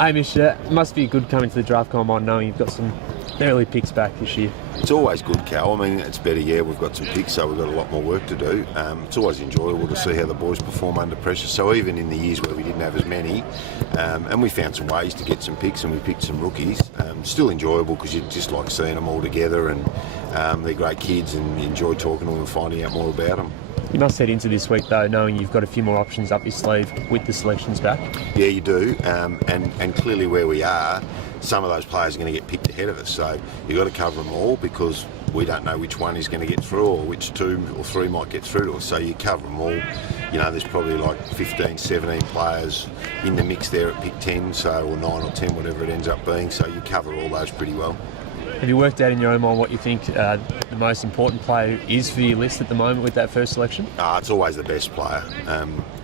Hamish, it must be good coming to the draft combine knowing you've got some early picks back this year. It's always good, Cal. I mean, it's better, we've got some picks, so we've got a lot more work to do. It's always enjoyable to see how the boys perform under pressure. So even in the years where we didn't have as many, and we found some ways to get some picks and we picked some rookies, still enjoyable because you just like seeing them all together, and they're great kids and you enjoy talking to them and finding out more about them. You must head into this week though knowing you've got a few more options up your sleeve with the selections back. Yeah, you do, and clearly where we are, some of those players are going to get picked ahead of us, so you've got to cover them all because we don't know which one is going to get through or which 2 or 3 might get through to us, so you cover them all. You know, there's probably like 15, 17 players in the mix there at pick 10, so, or 9 or 10, whatever it ends up being, so you cover all those pretty well. Have you worked out in your own mind what you think the most important player is for your list at the moment with that first selection? It's always the best player.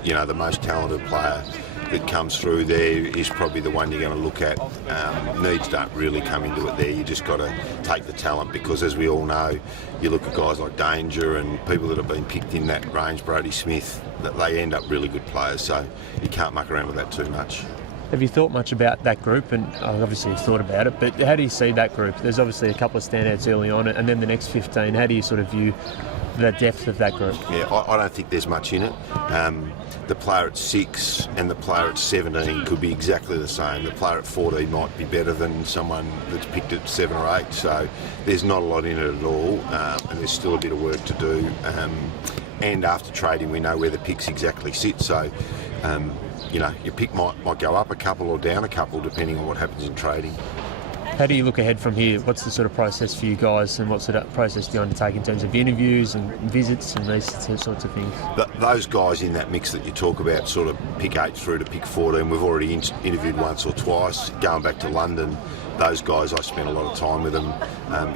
You know, the most talented player that comes through there is probably the one you're going to look at. Needs don't really come into it there. You just got to take the talent because, as we all know, you look at guys like Danger and people that have been picked in that range, Brodie Smith, that they end up really good players. So you can't muck around with that too much. Have you thought much about that group? And obviously you've thought about it, but how do you see that group? There's obviously a couple of standouts early on, and then the next 15. How do you sort of view the depth of that group? Yeah, I don't think there's much in it. The player at 6 and the player at 17 could be exactly the same. The player at 14 might be better than someone that's picked at 7 or 8. So there's not a lot in it at all, and there's still a bit of work to do. And after trading, we know where the picks exactly sit. So, you know, your pick might go up a couple or down a couple depending on what happens in trading. How do you look ahead from here? What's the sort of process for you guys, and what sort of process do you undertake in terms of interviews and visits and these sorts of things? Those guys in that mix that you talk about, sort of pick 8 through to pick 14, we've already interviewed once or twice. Going back to London, those guys, I spent a lot of time with them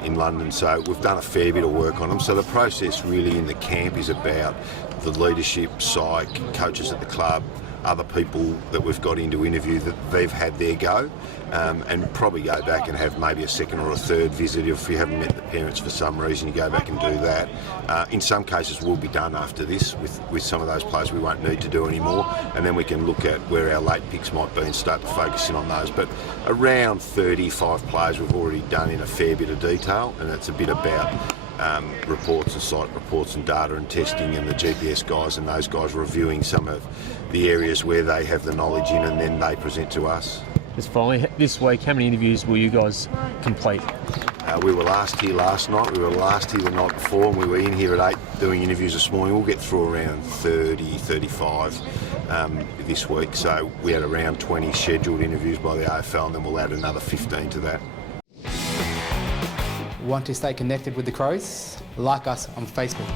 in London, so we've done a fair bit of work on them. So the process really in the camp is about the leadership, psych, coaches at the club, other people that we've got in to interview that they've had their go, and probably go back and have maybe a second or a third visit. If you haven't met the parents for some reason, you go back and do that. In some cases will be done after this with some of those players we won't need to do anymore, and then we can look at where our late picks might be and start to focus in on those. But around 35 players we've already done in a fair bit of detail, and it's a bit about reports and site reports and data and testing, and the GPS guys and those guys reviewing some of the areas where they have the knowledge in, and then they present to us. Just finally, this week, how many interviews will you guys complete? We were last here last night, we were last here the night before, and we were in here at 8 doing interviews this morning. We'll get through around 30, 35 this week, so we had around 20 scheduled interviews by the AFL, and then we'll add another 15 to that. Want to stay connected with the Crows? Like us on Facebook.